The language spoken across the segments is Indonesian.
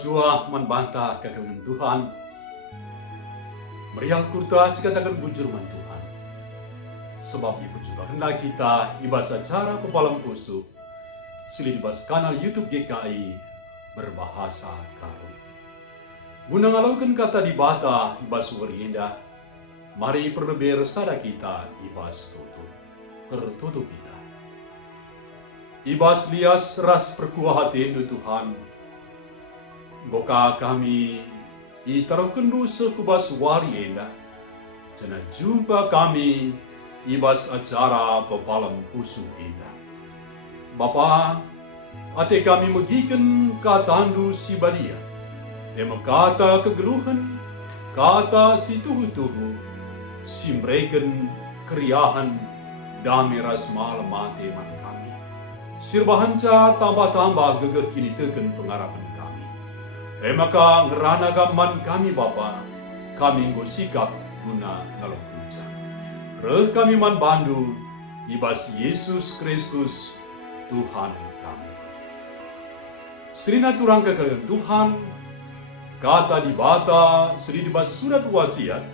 Jua membantah kekagungan Tuhan. Meriah kurta sikatakan bujur man Tuhan. Sebab ibu juga hendak kita ibas acara pepalam kusuk. Sili dibas kanal YouTube GKI berbahasa Karui. Guna ngalaukan kata di bata ibas warienda. Mari perlebih resada kita ibas tutu. Tertutu kita. Ibas lias ras perkuah hati Tuhan. Boka kami itaruh kendu sekubas warienda. Jana jumpa kami ibas acara pepalam pusuk indah. Bapa, ate kami megiken katandu si badia. Ema kata kegeluhan, kata si tuhu-tuhu, si mereken keriahan damai ras malam mati man kami. Sirbahanca tambah-tambah geger kini teken pengarapan kami. Emaka ngeranaga man kami Bapa, kami nggo sikap guna ngalok kunca. Reh kami man bandu, ibas Yesus Kristus Tuhan kami. Serina turang kekalian Tuhan, kata di bata seri dibas surat wasiat,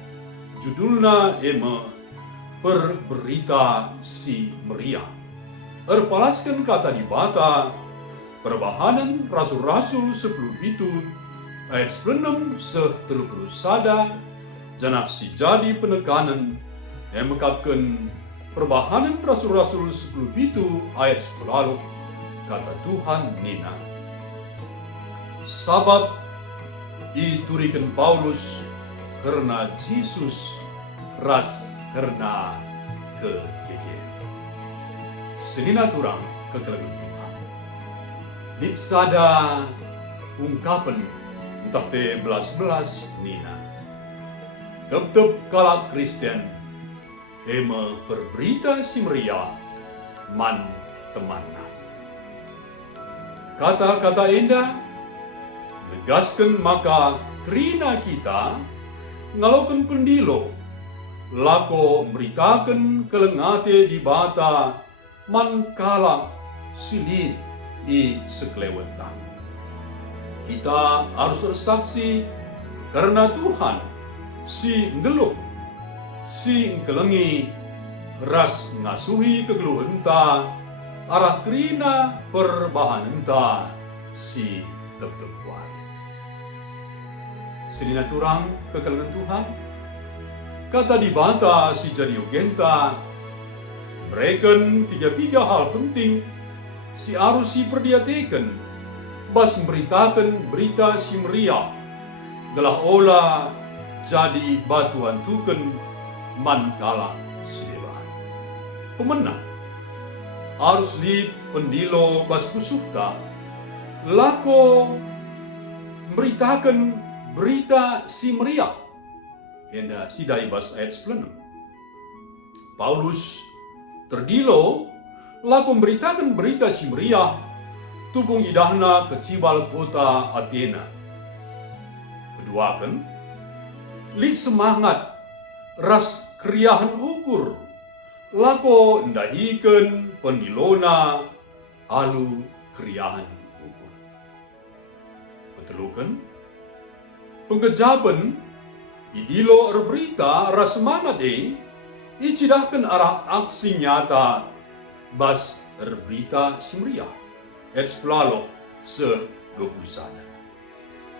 judulna ema berberita si meriah. Erpalaskan kata di bata, perbahanan rasul-rasul 10 bitu, ayat 96 seterus sada, janah si jadi penekanan, yang mengatakan perbahanan rasul-rasul 10 bitu, ayat 10 kata Tuhan nina. Sabab iturikan Paulus karena Yesus ras karena kekeken. Senina turang kekelagan Tuhan. Ditsada ungkapan entah belas nina. Tep-tep kalak Kristen ema berberita si meriah man temanna. Kata-kata indah negaskan maka kerina kita ngalaukun pendilo lako meritakan kelengate di bata man kala silit i sekelewetang. Kita harus bersaksi karena Tuhan si ngeluh, si ngelengi ras ngasuhi kegeluhenta arah kerina perbahanenta si tep-tep wari. Selina turang kekelengan Tuhan, kata dibanta si jadi ugenta, mereken tiga hal penting si harus si perdiateken, bas memberitakan berita si meriah, gelah ola jadi batuan tuken mankala sileban. Pemenang harus lid pendilo bas kusukta, lako memberitakan berita si meriah. Henda sidai bas ayat 10. Paulus terdilo laku memberitakan berita si meriah tubung idahna ke cibal kota Athena. Kedua kan, lid semangat ras keriahan ukur lako ndahiken pendilona alu keriahan ukur. Betelukan penggejaban idilo berita ras semangat icidahkan arah aksi nyata bas berita simriah et 10 se-21.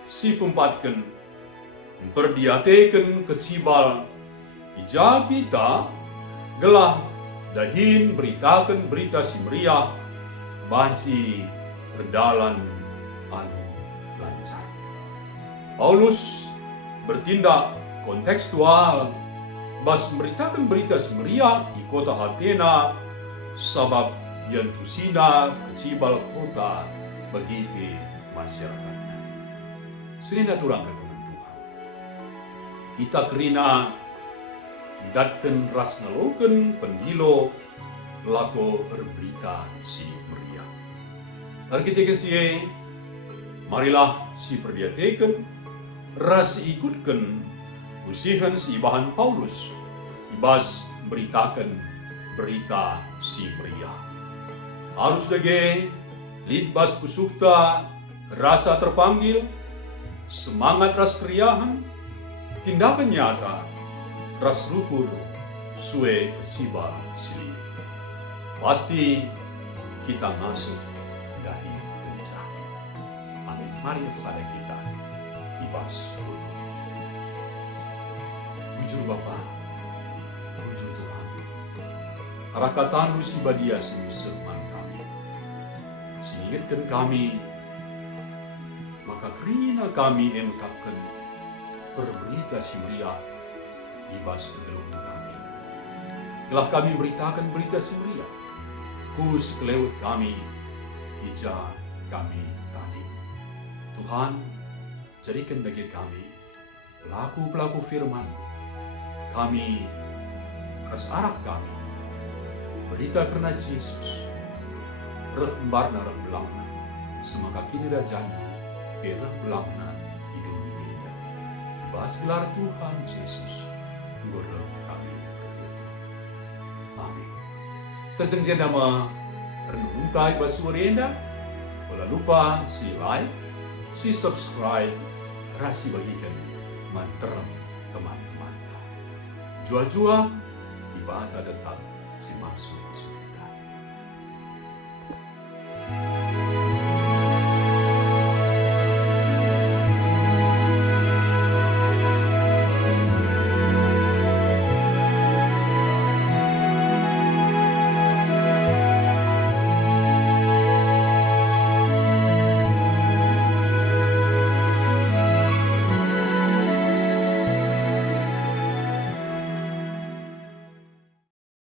Si pempatkan memperdiatekan kecibal ija kita gelah dahin beritakan berita simriah banci berdalan anu lancar. Paulus bertindak kontekstual bas memberitakan berita meriah di kota Athena sabab yang tusina kecibal kota bagi masyarakatnya. Serina turang ke Tuhan. Kita kerina datken ras ngaloken pendilo lako berberita si meriah. Arkiteken si marilah si perdiateken ras ikutkan usihan si bahan Paulus ibas beritakan berita si meriah. Harus dage litbas kusukta rasa terpanggil semangat ras keriahan, tindakan nyata, ras rukur, sue persiba sili. Pasti kita masuk dari kencang. Amin. Mari bersama kita ibas dulu. Bujur Bapa, bujur Tuhan. Arakatan lu si badia si museman kami. Singingatkan kami, maka keringina kami emkapkan berberita si meriah ibas kegelung kami. Telah kami beritakan berita si meriah. Kus kelewat kami, ija kami tani. Tuhan, jadikan bagi kami pelaku-pelaku firman. Kami, ras arah kami, berita karena Yesus. Reh embarna reh belangna, semaka kini rajana, pereh belangna hidup ini. Ibas gelar Tuhan Yesus, gurau kami berdoa. Amin. Terjengjen nama renuntai basuarenda, bola lupa si like, si subscribe, rasi bagikan manterem teman-teman. Jua-jua ibadah tetap si masuk kita.